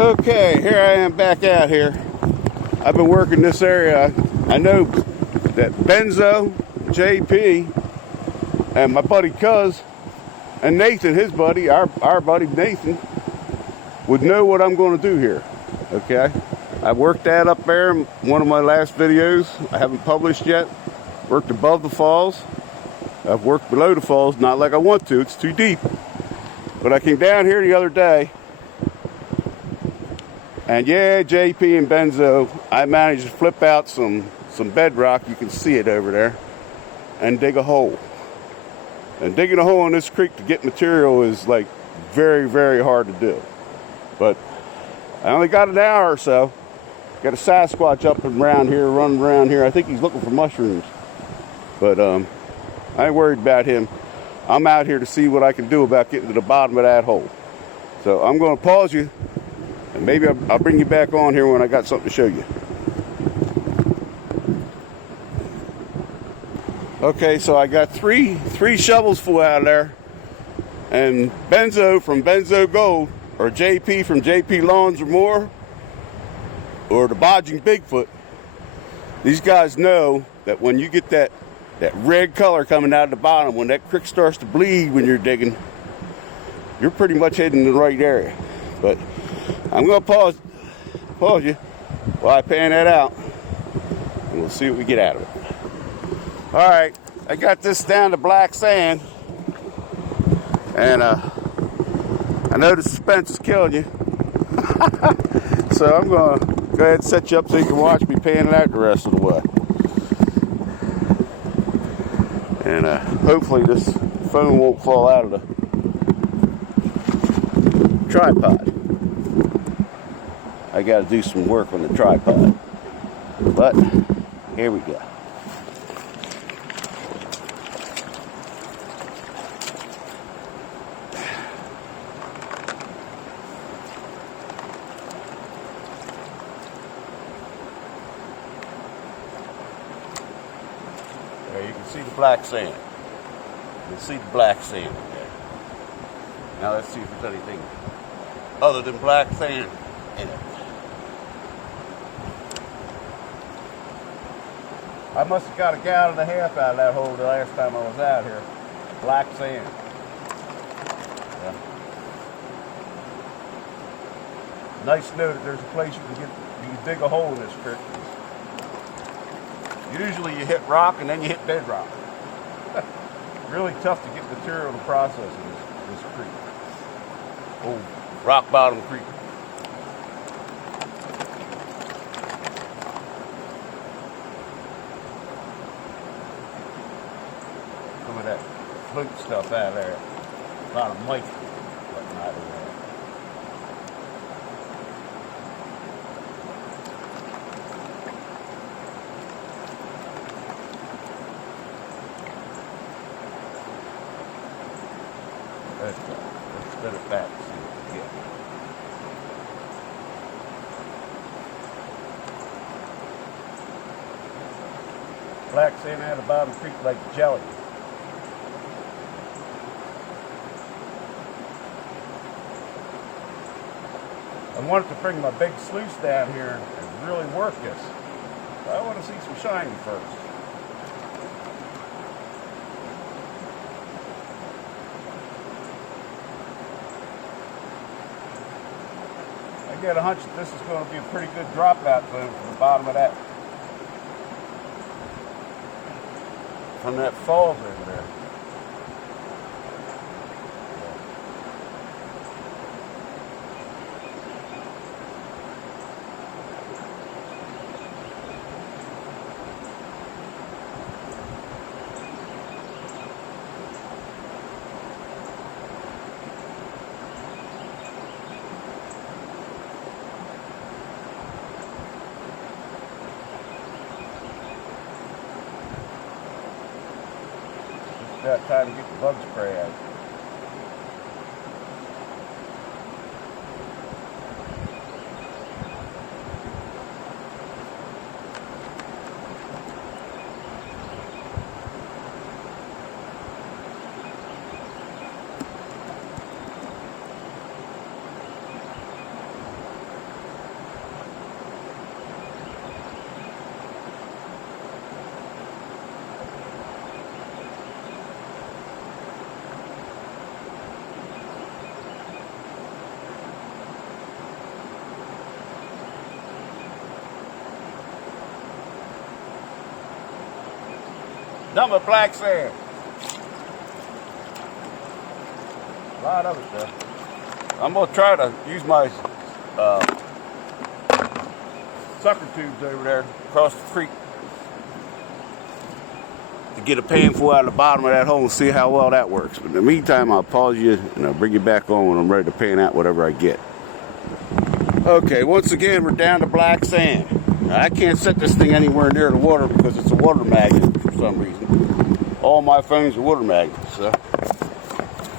Okay, here I am back out here. I've been working this area. I know that Benzo, JP, and my buddy Cuz, and Nathan, his buddy, our buddy Nathan, would know what I'm going to do here. Okay? I worked that up there in one of my last videos. I haven't published yet. Worked above the falls. I've worked below the falls, not like I want to. It's too deep. But I came down here the other day. And yeah, JP and Benzo, I managed to flip out some bedrock. You can see it over there. And dig a hole. And digging a hole in this creek to get material is like very, very hard to do. But I only got an hour or so. Got a Sasquatch up and around here, running around here. I think he's looking for mushrooms. But I ain't worried about him. I'm out here to see what I can do about getting to the bottom of that hole. So I'm going to pause you. And maybe I'll bring you back on here when I got something to show you. Okay, so I got three shovels full out of there. And Benzo from Benzo Gold, or JP from JP Lawns or More, or the Bodging Bigfoot, these guys know that when you get that red color coming out of the bottom, when that creek starts to bleed when you're digging, you're pretty much heading in the right area. But I'm going to pause you while I pan that out, and we'll see what we get out of it. All right, I got this down to black sand, and I know the suspense is killing you, so I'm going to go ahead and set you up so you can watch me pan it out the rest of the way. And hopefully this phone won't fall out of the tripod. I got to do some work on the tripod. But here we go. There you can see the black sand. You can see the black sand there. Now let's see if there's anything other than black sand in it. I must have got a gallon and a half out of that hole the last time I was out here. Black sand. Yeah. Nice to know that there's a place you can dig a hole in this creek. Usually you hit rock and then you hit bedrock. Really tough to get material to process in this creek. Old Rockbottom Creek. Some of that fluke stuff out of there. A lot of moisture out of there. Let's spin it back and see what we get. Black sand out of the bottom creek like jelly. I wanted to bring my big sluice down here and really work this. But I want to see some shiny first. I get a hunch that this is going to be a pretty good dropout zone from the bottom of that. From that falls over there. Just time to get the bug spray out. Nothing but black sand. A lot of it there. I'm gonna try to use my sucker tubes over there across the creek to get a panful out of the bottom of that hole and see how well that works. But in the meantime, I'll pause you and I'll bring you back on when I'm ready to pan out whatever I get. Okay, once again, we're down to black sand. Now, I can't set this thing anywhere near the water because it's a water magnet for some reason. All my phones are water magnets, so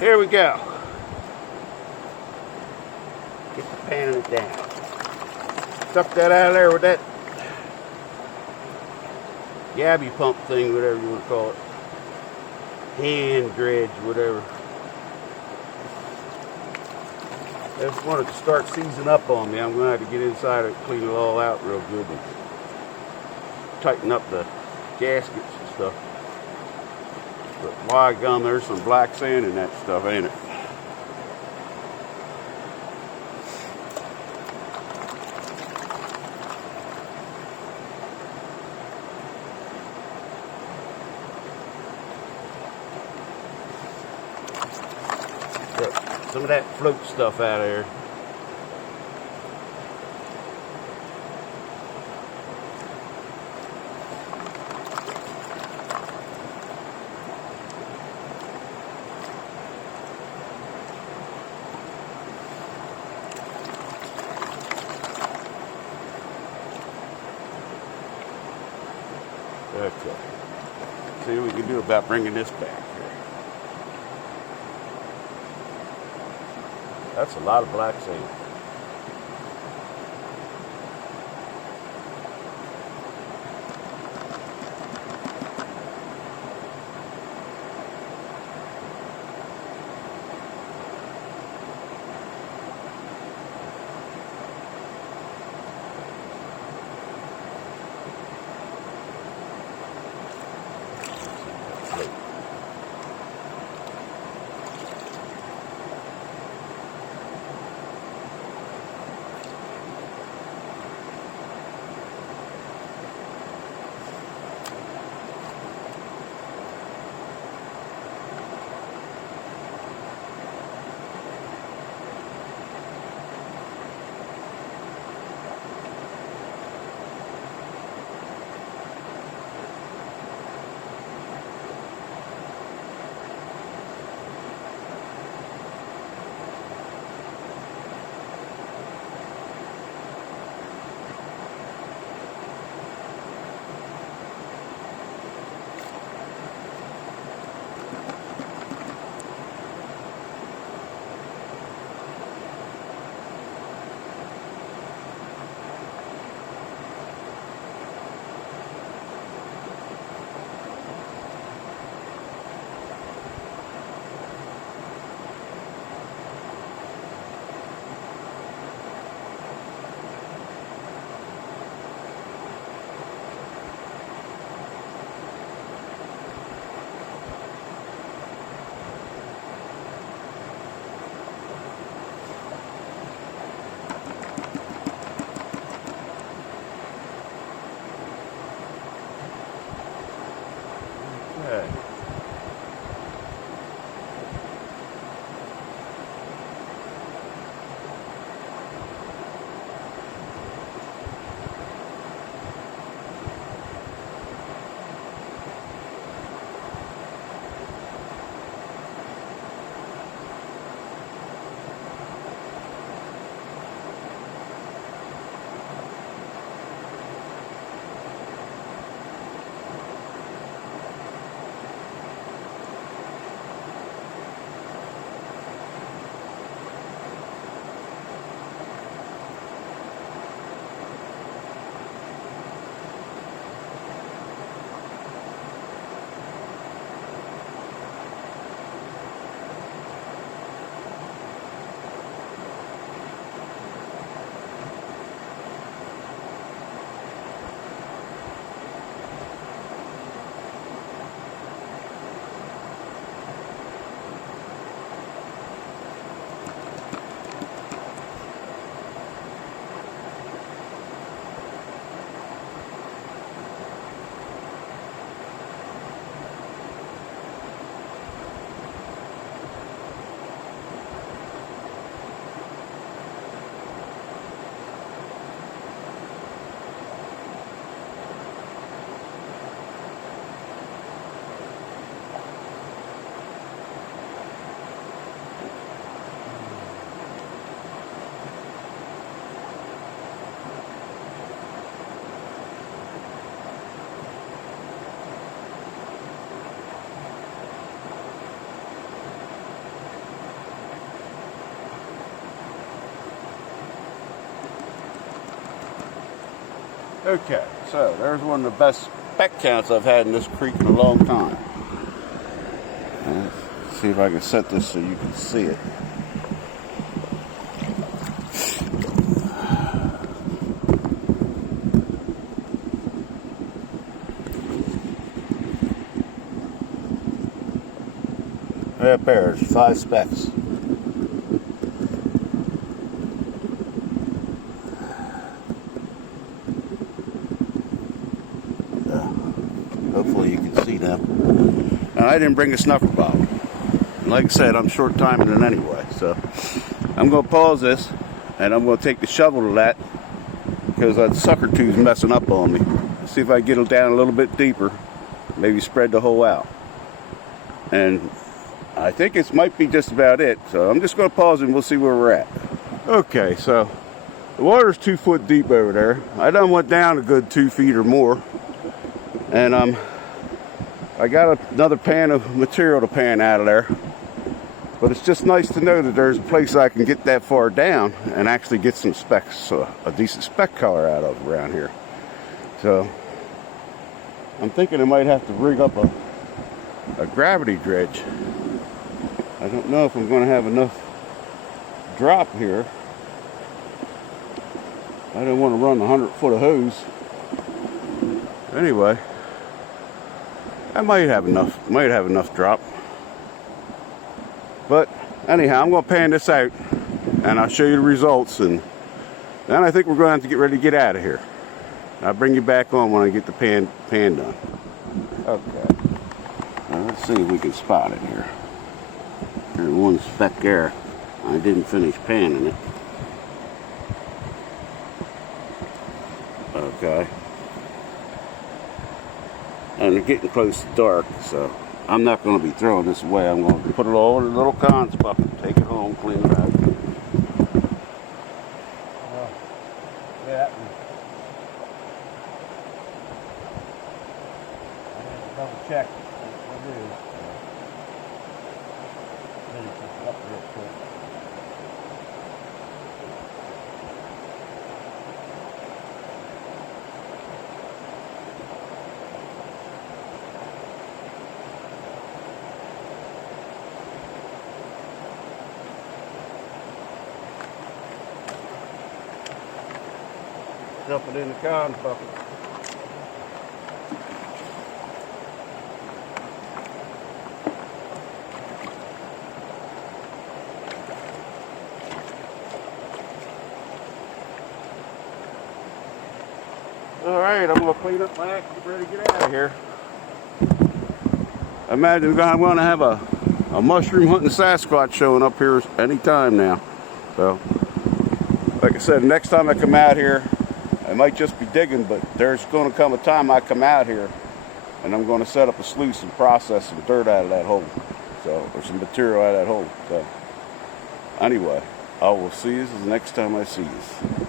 here we go. Get the panning it down. Suck that out of there with that Gabby pump thing, whatever you want to call it. Hand dredge, whatever. I just wanted to start seizing up on me. I'm going to have to get inside it, clean it all out real good, and tighten up the gaskets and stuff. But by gum, there's some black sand in that stuff, ain't it? Some of that float stuff out of there. Okay. See what we can do about bringing this back. That's a lot of black sand. Okay, so there's one of the best speck counts I've had in this creek in a long time. Let's see if I can set this so you can see it. Right there's 5 specks. Hopefully you can see them. And I didn't bring a snuffer bottle. Like I said, I'm short timing it anyway. So I'm going to pause this and I'm going to take the shovel to that because that sucker two's messing up on me. See if I can get it down a little bit deeper. Maybe spread the hole out. And I think it might be just about it. So I'm just going to pause and we'll see where we're at. Okay, so the water's 2 foot deep over there. I done went down a good 2 feet or more. And I got another pan of material to pan out of there. But it's just nice to know that there's a place I can get that far down and actually get some specks, a decent speck color out of around here. So I'm thinking I might have to rig up a gravity dredge. I don't know if I'm going to have enough drop here. I don't want to run 100 foot of hose. Anyway, I might have enough drop. But anyhow, I'm going to pan this out and I'll show you the results, and then I think we're going to have to get ready to get out of here. I'll bring you back on when I get the pan done. Okay. Now let's see if we can spot it here. There's one speck there. I didn't finish panning it. Okay. And they're getting close to dark, so I'm not going to be throwing this away. I'm going to put it all in a little cons bucket, take it home, clean it out. Yeah. Double check what it is. Then it's up real quick. Dump it in the cons bucket. Alright, I'm going to clean up my act and get ready to get out of here. I imagine I'm going to have a mushroom hunting Sasquatch showing up here any time now. So, like I said, next time I come out here, I might just be digging, but there's going to come a time I come out here and I'm going to set up a sluice and process some dirt out of that hole. So, or some material out of that hole. So, anyway, I will see you the next time I see you.